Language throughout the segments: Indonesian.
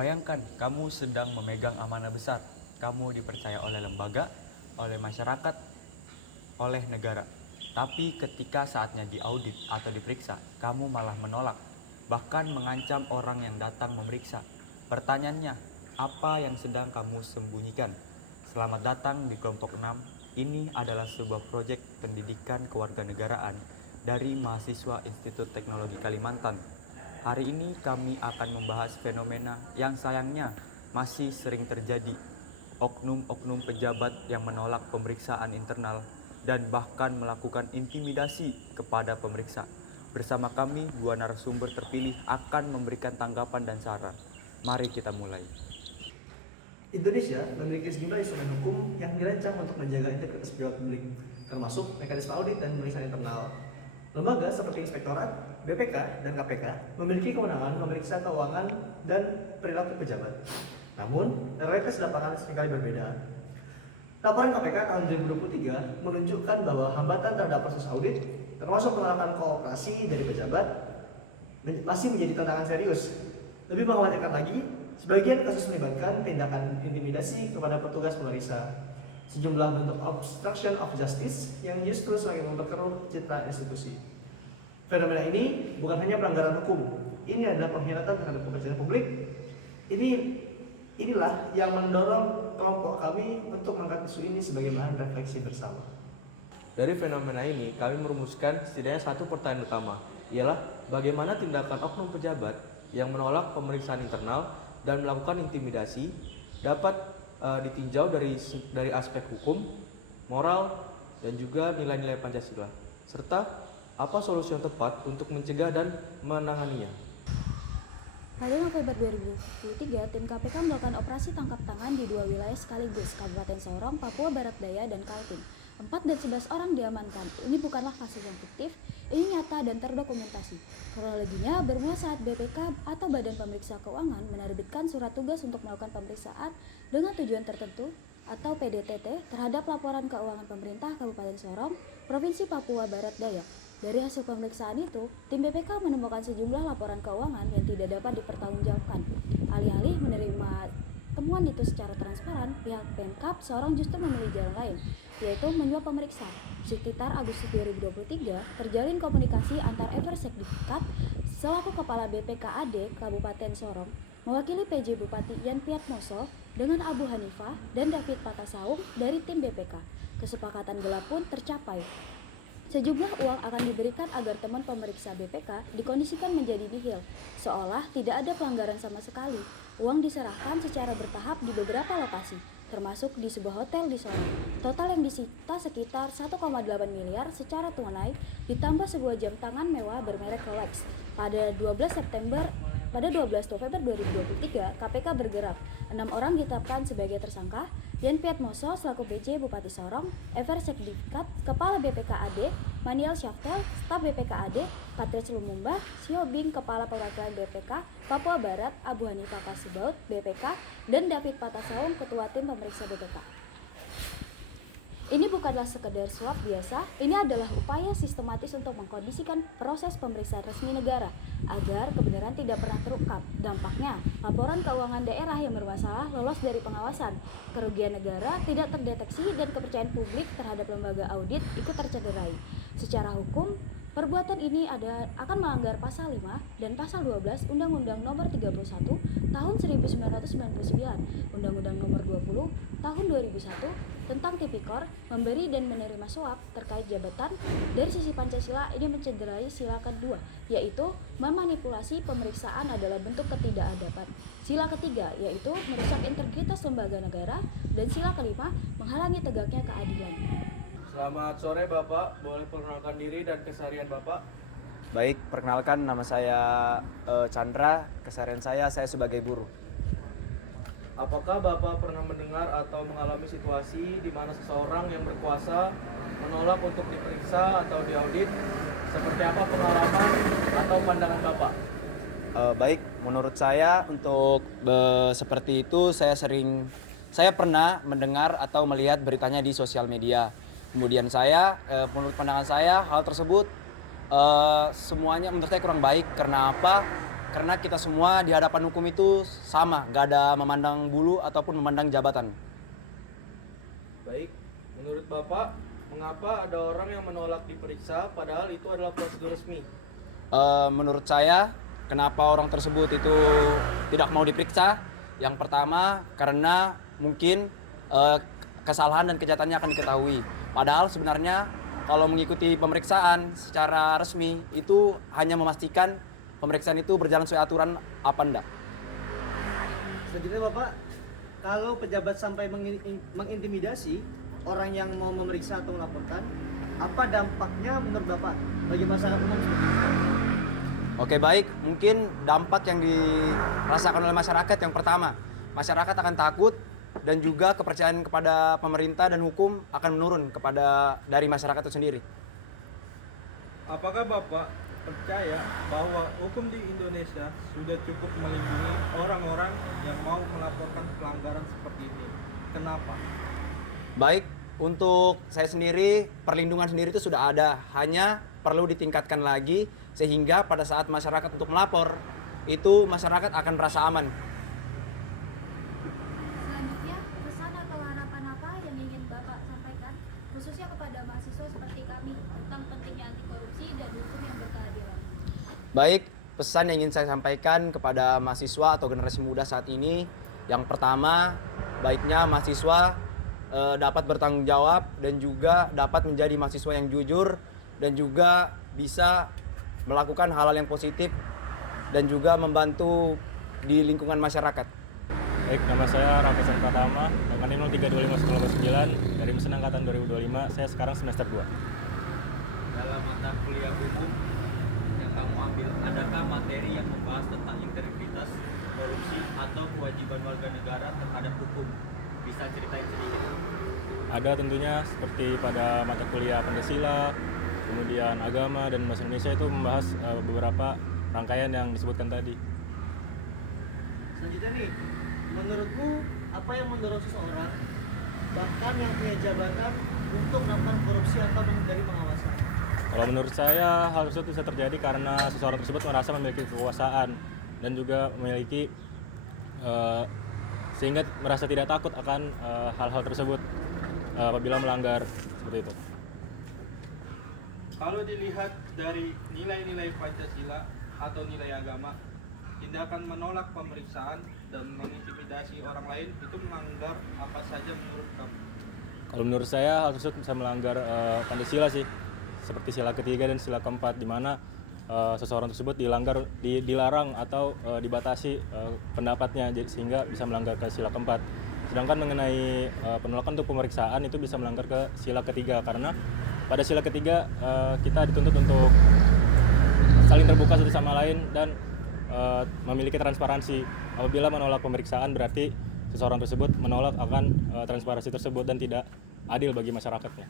Bayangkan kamu sedang memegang amanah besar. Kamu dipercaya oleh lembaga, oleh masyarakat, oleh negara. Tapi ketika saatnya diaudit atau diperiksa, kamu malah menolak, bahkan mengancam orang yang datang memeriksa. Pertanyaannya, apa yang sedang kamu sembunyikan? Selamat datang di kelompok 6. Ini adalah sebuah proyek pendidikan kewarganegaraan dari mahasiswa Institut Teknologi Kalimantan. Hari ini kami akan membahas fenomena yang sayangnya masih sering terjadi. Oknum-oknum pejabat yang menolak pemeriksaan internal dan bahkan melakukan intimidasi kepada pemeriksa. Bersama kami, dua narasumber terpilih akan memberikan tanggapan dan saran. Mari kita mulai. Indonesia memiliki sejumlah instrumen hukum yang dirancang untuk menjaga integritas pejabat publik, termasuk mekanisme audit dan pemeriksaan internal. Lembaga seperti Inspektorat, BPK, dan KPK memiliki kewenangan memeriksa keuangan dan perilaku pejabat. Namun, realitas di lapangan seringkali berbeda. Laporan KPK tahun 2023 menunjukkan bahwa hambatan terhadap proses audit, termasuk penolakan kooperasi dari pejabat, masih menjadi tantangan serius. Lebih mengkhawatirkan lagi, sebagian kasus melibatkan tindakan intimidasi kepada petugas pemeriksa. Sejumlah bentuk obstruction of justice yang justru semakin memperkeruh citra institusi. Fenomena ini bukan hanya pelanggaran hukum, ini adalah pengkhianatan terhadap kepercayaan publik. Inilah yang mendorong kelompok kami untuk mengangkat isu ini sebagai bahan refleksi bersama. Dari fenomena ini, kami merumuskan setidaknya satu pertanyaan utama, ialah bagaimana tindakan oknum pejabat yang menolak pemeriksaan internal dan melakukan intimidasi dapat ditinjau dari aspek hukum, moral, dan juga nilai-nilai Pancasila, serta apa solusi yang tepat untuk mencegah dan menanganinya. Pada November 2023, tim KPK melakukan operasi tangkap tangan di dua wilayah sekaligus, Kabupaten Sorong, Papua Barat Daya, dan Kaltim. 4 dan 11 orang diamankan. Ini bukanlah kasus yang fiktif, ini nyata dan terdokumentasi. Kronologinya bermula saat BPK atau Badan Pemeriksa Keuangan menerbitkan surat tugas untuk melakukan pemeriksaan dengan tujuan tertentu atau PDTT terhadap laporan keuangan pemerintah Kabupaten Sorong, Provinsi Papua Barat Daya. Dari hasil pemeriksaan itu, tim BPK menemukan sejumlah laporan keuangan yang tidak dapat dipertanggungjawabkan. Alih-alih menerima temuan itu secara transparan, pihak Pemkab Sorong justru memilih jalan lain, yaitu menyuap pemeriksa. Sekitar Agustus 2023, terjalin komunikasi antar Eversekdikap selaku Kepala BPKAD Kabupaten Sorong, mewakili PJ Bupati Yan Piatmoso dengan Abu Hanifah dan David Patasaung dari tim BPK. Kesepakatan gelap pun tercapai. Sejumlah uang akan diberikan agar teman pemeriksa BPK dikondisikan menjadi nihil, seolah tidak ada pelanggaran sama sekali. Uang diserahkan secara bertahap di beberapa lokasi, termasuk di sebuah hotel di Sorong. Total yang disita sekitar 1,8 miliar secara tunai, ditambah sebuah jam tangan mewah bermerek Rolex. Pada 12 November 2023, KPK bergerak. 6 orang ditetapkan sebagai tersangka, Yan Piatmoso selaku PJ Bupati Sorong, Eversekdikap, Kepala BPKAD, Maniel Syaftel, Staf BPKAD, Patrice Lumumba, Siobing, Kepala Perwakilan BPK, Papua Barat, Abu Hanifah Kasibaut, BPK, dan David Patasaung, Ketua Tim Pemeriksa BPK. Ini bukanlah sekedar suap biasa, ini adalah upaya sistematis untuk mengkondisikan proses pemeriksaan resmi negara agar kebenaran tidak pernah terungkap. Dampaknya, laporan keuangan daerah yang bermasalah lolos dari pengawasan, kerugian negara tidak terdeteksi, dan kepercayaan publik terhadap lembaga audit ikut tercederai. Secara hukum, perbuatan ini akan melanggar Pasal 5 dan Pasal 12 Undang-Undang Nomor 31 Tahun 1999, Undang-Undang Nomor 20 Tahun 2001 tentang Tipikor, memberi dan menerima suap terkait jabatan. Dari sisi Pancasila, ini mencederai sila kedua, yaitu memanipulasi pemeriksaan adalah bentuk ketidakadaban. Sila ketiga, yaitu merusak integritas lembaga negara, dan sila kelima, menghalangi tegaknya keadilan. Selamat sore Bapak, boleh perkenalkan diri dan keseharian Bapak? Baik, perkenalkan nama saya Chandra, keseharian saya sebagai buruh. Apakah Bapak pernah mendengar atau mengalami situasi di mana seseorang yang berkuasa menolak untuk diperiksa atau diaudit? Seperti apa pengalaman atau pandangan Bapak? Baik, menurut saya untuk seperti itu saya pernah mendengar atau melihat beritanya di sosial media. Kemudian menurut pandangan saya hal tersebut semuanya menurut saya kurang baik. Karena apa? karena kita semua di hadapan hukum itu sama, nggak ada memandang bulu ataupun memandang jabatan. Baik, menurut Bapak, mengapa ada orang yang menolak diperiksa padahal itu adalah prosedur resmi? Menurut saya, kenapa orang tersebut itu tidak mau diperiksa? Yang pertama, karena mungkin kesalahan dan kejahatannya akan diketahui. Padahal sebenarnya kalau mengikuti pemeriksaan secara resmi itu hanya memastikan pemeriksaan itu berjalan sesuai aturan apa enggak. Selanjutnya Bapak, kalau pejabat sampai mengintimidasi orang yang mau memeriksa atau melaporkan, apa dampaknya menurut Bapak bagi masyarakat umum seperti itu? Oke baik, mungkin dampak yang dirasakan oleh masyarakat yang pertama, masyarakat akan takut dan juga kepercayaan kepada pemerintah dan hukum akan menurun dari masyarakat itu sendiri. Apakah Bapak percaya bahwa hukum di Indonesia sudah cukup melindungi orang-orang yang mau melaporkan pelanggaran seperti ini? Kenapa? Baik, untuk saya sendiri, perlindungan sendiri itu sudah ada, hanya perlu ditingkatkan lagi sehingga pada saat masyarakat untuk melapor, itu masyarakat akan merasa aman. Selanjutnya, pesan atau harapan apa yang ingin Bapak sampaikan, khususnya kepada mahasiswa seperti kami, tentang pentingnya anti korupsi dan hukum yang berkeadilan? Baik, pesan yang ingin saya sampaikan kepada mahasiswa atau generasi muda saat ini, yang pertama, baiknya mahasiswa dapat bertanggung jawab dan juga dapat menjadi mahasiswa yang jujur dan juga bisa melakukan hal-hal yang positif dan juga membantu di lingkungan masyarakat. Baik, nama saya Raffisan Pratama dengan NIM 0325 dari mesin angkatan 2025. Saya sekarang semester 2. Dalam mata kuliah hukum yang kamu ambil, adakah materi yang membahas tentang integritas, korupsi, atau kewajiban warga negara terhadap hukum? Bisa ceritain sedikit? Ada tentunya seperti pada mata kuliah Pancasila, kemudian agama dan bahasa Indonesia itu membahas beberapa rangkaian yang disebutkan tadi. Selanjutnya nih, menurutmu apa yang mendorong seseorang bahkan yang punya jabatan untuk melakukan korupsi atau dari pengawasan? Kalau menurut saya hal tersebut bisa terjadi karena seseorang tersebut merasa memiliki kekuasaan dan juga memiliki sehingga merasa tidak takut akan hal-hal tersebut apabila melanggar seperti itu. Kalau dilihat dari nilai-nilai Pancasila atau nilai agama, tindakan menolak pemeriksaan dan mengintimidasi orang lain itu melanggar apa saja menurut kamu? Kalau menurut saya hal tersebut bisa melanggar Pancasila sih, seperti sila ketiga dan sila keempat, di mana seseorang tersebut dilarang atau dibatasi pendapatnya sehingga bisa melanggar ke sila keempat. Sedangkan mengenai penolakan untuk pemeriksaan itu bisa melanggar ke sila ketiga karena pada sila ketiga kita dituntut untuk saling terbuka satu sama lain dan memiliki transparansi. Apabila menolak pemeriksaan berarti seseorang tersebut menolak akan transparansi tersebut dan tidak adil bagi masyarakatnya.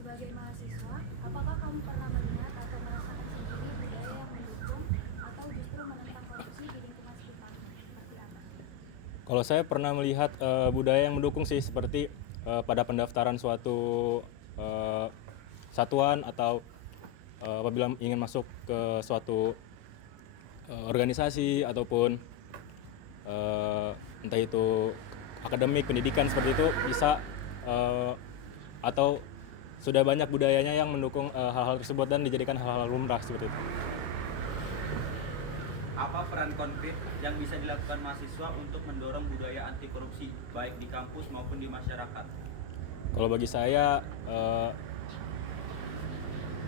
Sebagai mahasiswa, apakah kamu pernah melihat atau merasakan sendiri budaya yang mendukung atau justru menentang korupsi di lingkungan sekitar? Seperti apa? Kalau saya pernah melihat budaya yang mendukung sih, seperti pada pendaftaran suatu satuan atau apabila ingin masuk ke suatu organisasi ataupun entah itu akademik, pendidikan seperti itu bisa atau sudah banyak budayanya yang mendukung hal-hal tersebut dan dijadikan hal-hal lumrah seperti itu. Apa peran konkret yang bisa dilakukan mahasiswa untuk mendorong budaya anti korupsi, baik di kampus maupun di masyarakat? Kalau bagi saya,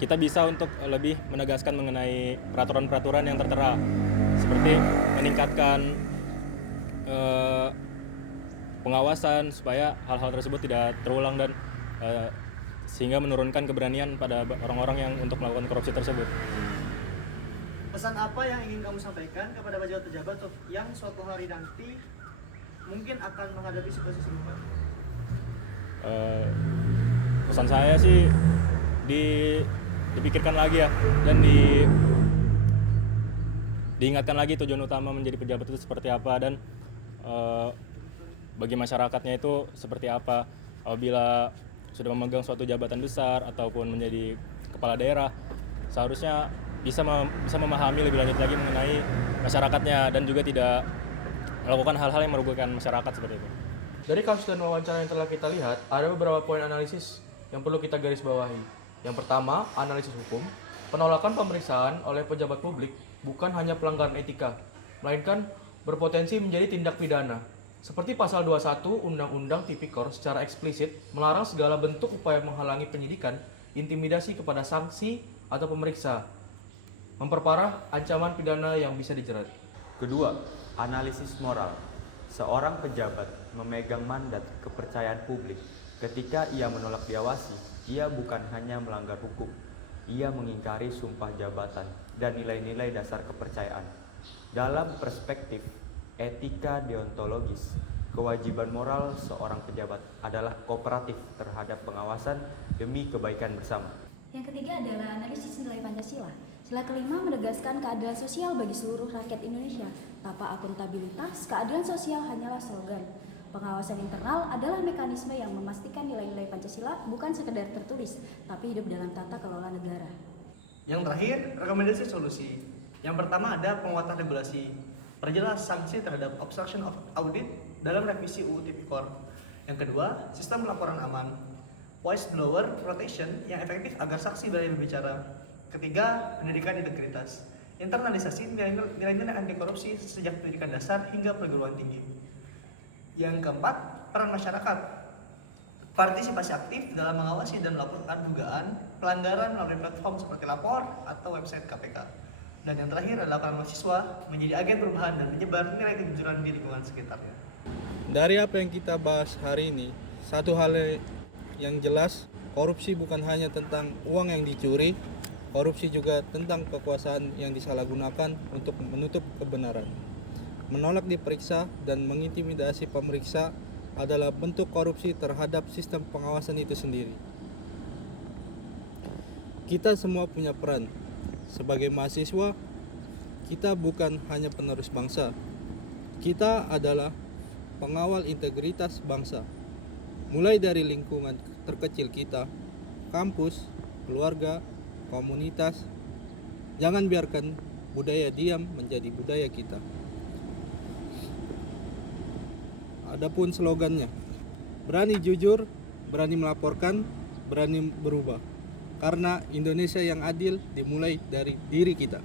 kita bisa untuk lebih menegaskan mengenai peraturan-peraturan yang tertera, seperti meningkatkan pengawasan supaya hal-hal tersebut tidak terulang dan sehingga menurunkan keberanian pada orang-orang yang untuk melakukan korupsi tersebut. Pesan apa yang ingin kamu sampaikan kepada pejabat-pejabat yang suatu hari nanti mungkin akan menghadapi situasi serupa? Pesan saya sih dipikirkan lagi ya dan diingatkan lagi tujuan utama menjadi pejabat itu seperti apa dan bagi masyarakatnya itu seperti apa. Apabila sudah memegang suatu jabatan besar ataupun menjadi kepala daerah, seharusnya bisa memahami lebih lanjut lagi mengenai masyarakatnya dan juga tidak melakukan hal-hal yang merugikan masyarakat seperti itu. Dari kasus dan wawancara yang telah kita lihat, ada beberapa poin analisis yang perlu kita garis bawahi. Yang pertama, analisis hukum. Penolakan pemeriksaan oleh pejabat publik bukan hanya pelanggaran etika, melainkan berpotensi menjadi tindak pidana. Seperti pasal 21 Undang-Undang Tipikor secara eksplisit melarang segala bentuk upaya menghalangi penyidikan, intimidasi kepada saksi atau pemeriksa, memperparah ancaman pidana yang bisa dijerat. Kedua, analisis moral. Seorang pejabat memegang mandat kepercayaan publik. Ketika ia menolak diawasi, ia bukan hanya melanggar hukum, ia mengingkari sumpah jabatan dan nilai-nilai dasar kepercayaan. Dalam perspektif etika deontologis, kewajiban moral seorang pejabat adalah kooperatif terhadap pengawasan demi kebaikan bersama. Yang ketiga adalah analisis nilai Pancasila. Sila kelima menegaskan keadilan sosial bagi seluruh rakyat Indonesia. Tanpa akuntabilitas, keadilan sosial hanyalah slogan. Pengawasan internal adalah mekanisme yang memastikan nilai-nilai Pancasila bukan sekedar tertulis, tapi hidup dalam tata kelola negara. Yang terakhir, rekomendasi solusi. Yang pertama ada penguatan regulasi. Perjelas sanksi terhadap obstruction of audit dalam revisi UU Tipikor. Yang kedua, sistem laporan aman. Whistleblower protection yang efektif agar saksi berani berbicara. Ketiga, pendidikan integritas. Internalisasi nilai-nilai anti korupsi sejak pendidikan dasar hingga perguruan tinggi. Yang keempat, peran masyarakat. Partisipasi aktif dalam mengawasi dan melaporkan dugaan pelanggaran melalui platform seperti lapor atau website KPK. Dan yang terakhir adalah peran mahasiswa menjadi agen perubahan dan menyebar nilai kejujuran di lingkungan sekitarnya. Dari apa yang kita bahas hari ini, satu hal yang jelas, korupsi bukan hanya tentang uang yang dicuri, korupsi juga tentang kekuasaan yang disalahgunakan untuk menutup kebenaran. Menolak diperiksa dan mengintimidasi pemeriksa adalah bentuk korupsi terhadap sistem pengawasan itu sendiri. Kita semua punya peran. Sebagai mahasiswa, kita bukan hanya penerus bangsa. Kita adalah pengawal integritas bangsa. Mulai dari lingkungan terkecil kita, kampus, keluarga, komunitas. Jangan biarkan budaya diam menjadi budaya kita. Adapun slogannya, berani jujur, berani melaporkan, berani berubah. Karena Indonesia yang adil dimulai dari diri kita.